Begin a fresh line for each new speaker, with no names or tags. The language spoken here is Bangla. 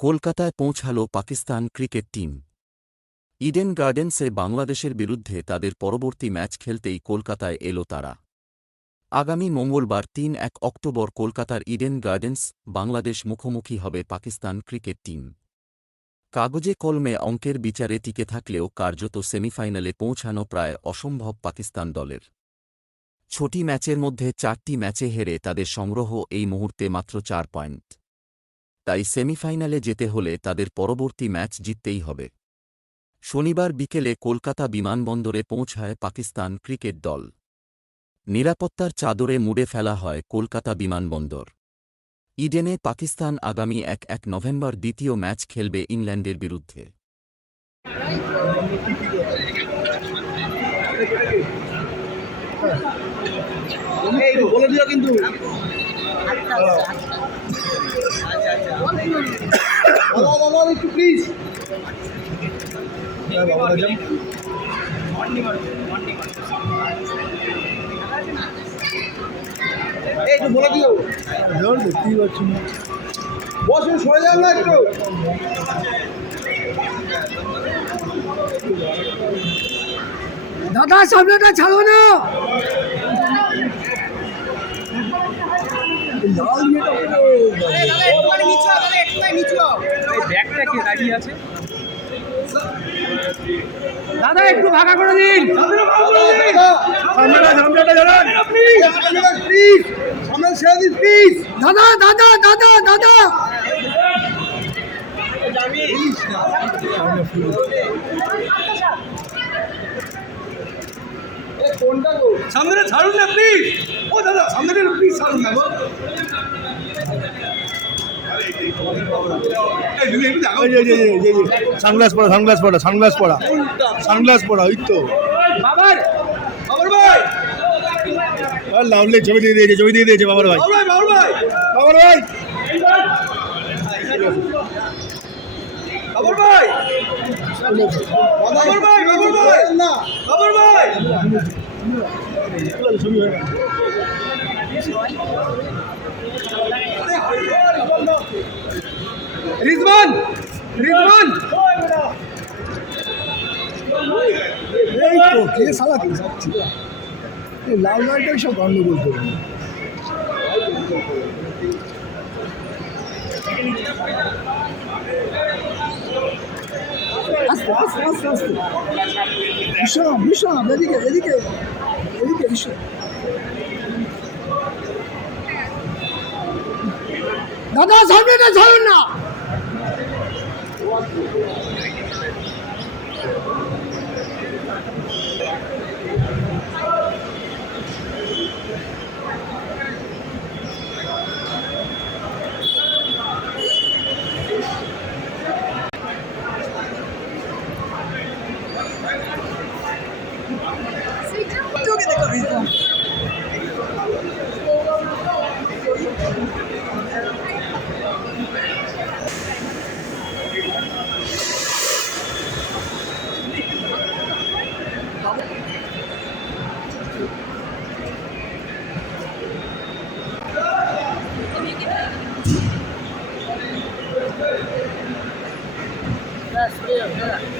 কলকাতায় পৌঁছাল পাকিস্তান ক্রিকেট টিম। ইডেন গার্ডেন্সে বাংলাদেশের বিরুদ্ধে তাদের পরবর্তী ম্যাচ খেলতেই কলকাতায় এল তারা। আগামী মঙ্গলবার তিন এক অক্টোবর কলকাতার ইডেন গার্ডেন্স বাংলাদেশ মুখোমুখি হবে পাকিস্তান ক্রিকেট টিম। কাগজে কলমে অঙ্কের বিচারে টিকে থাকলেও কার্যত সেমিফাইনালে পৌঁছানো প্রায় অসম্ভব পাকিস্তান দলের। ছোটি ম্যাচের মধ্যে চারটি ম্যাচে হেরে তাদের সংগ্রহ এই মুহূর্তে মাত্র চার পয়েন্ট। তাই সেমিফাইনালে যেতে হলে তাদের পরবর্তী ম্যাচ জিততেই হবে। শনিবার বিকেলে কলকাতা বিমানবন্দরে পৌঁছায় পাকিস্তান ক্রিকেট দল। নিরাপত্তার চাদরে মুড়ে ফেলা হয় কলকাতা বিমানবন্দর। ইডেনে পাকিস্তান আগামী এক এক নভেম্বর দ্বিতীয় ম্যাচ খেলবে ইংল্যান্ডের বিরুদ্ধে।
কিন্তু। একটু প্লিজ একটু বলে বসুন সরে না একটু
দাদা সামনেটা ছাড়ো না লাল ইয়েটা দাদা, একটু ভাগা করে দিন।
দাদা দাদা
দাদা দাদা।
সামনে ছাড়ুন না প্লিজ
ও দাদা, সামনে
সানগ্লাস পড়া সানগ্লাস পড়া সানগ্লাস পড়া সানগ্লাস পড়া ওই তো। লাভলি ছবি দিয়ে দিয়েছে ছবি দিয়ে দিয়েছে বাবার ভাই।
বাবর ভাই বাবর ভাই।
বাবার ভাই
বাবর ভাই। বাবর ভাই।
ছবি হয়ে গেল।
রিজওয়ান
এই তো কে সালা কি এই লাল সব গন্ডগোল বিশ্বনাথ এদিকে এদিকে এদিকে দাদা ছাড়ুন না
That's real, Yeah.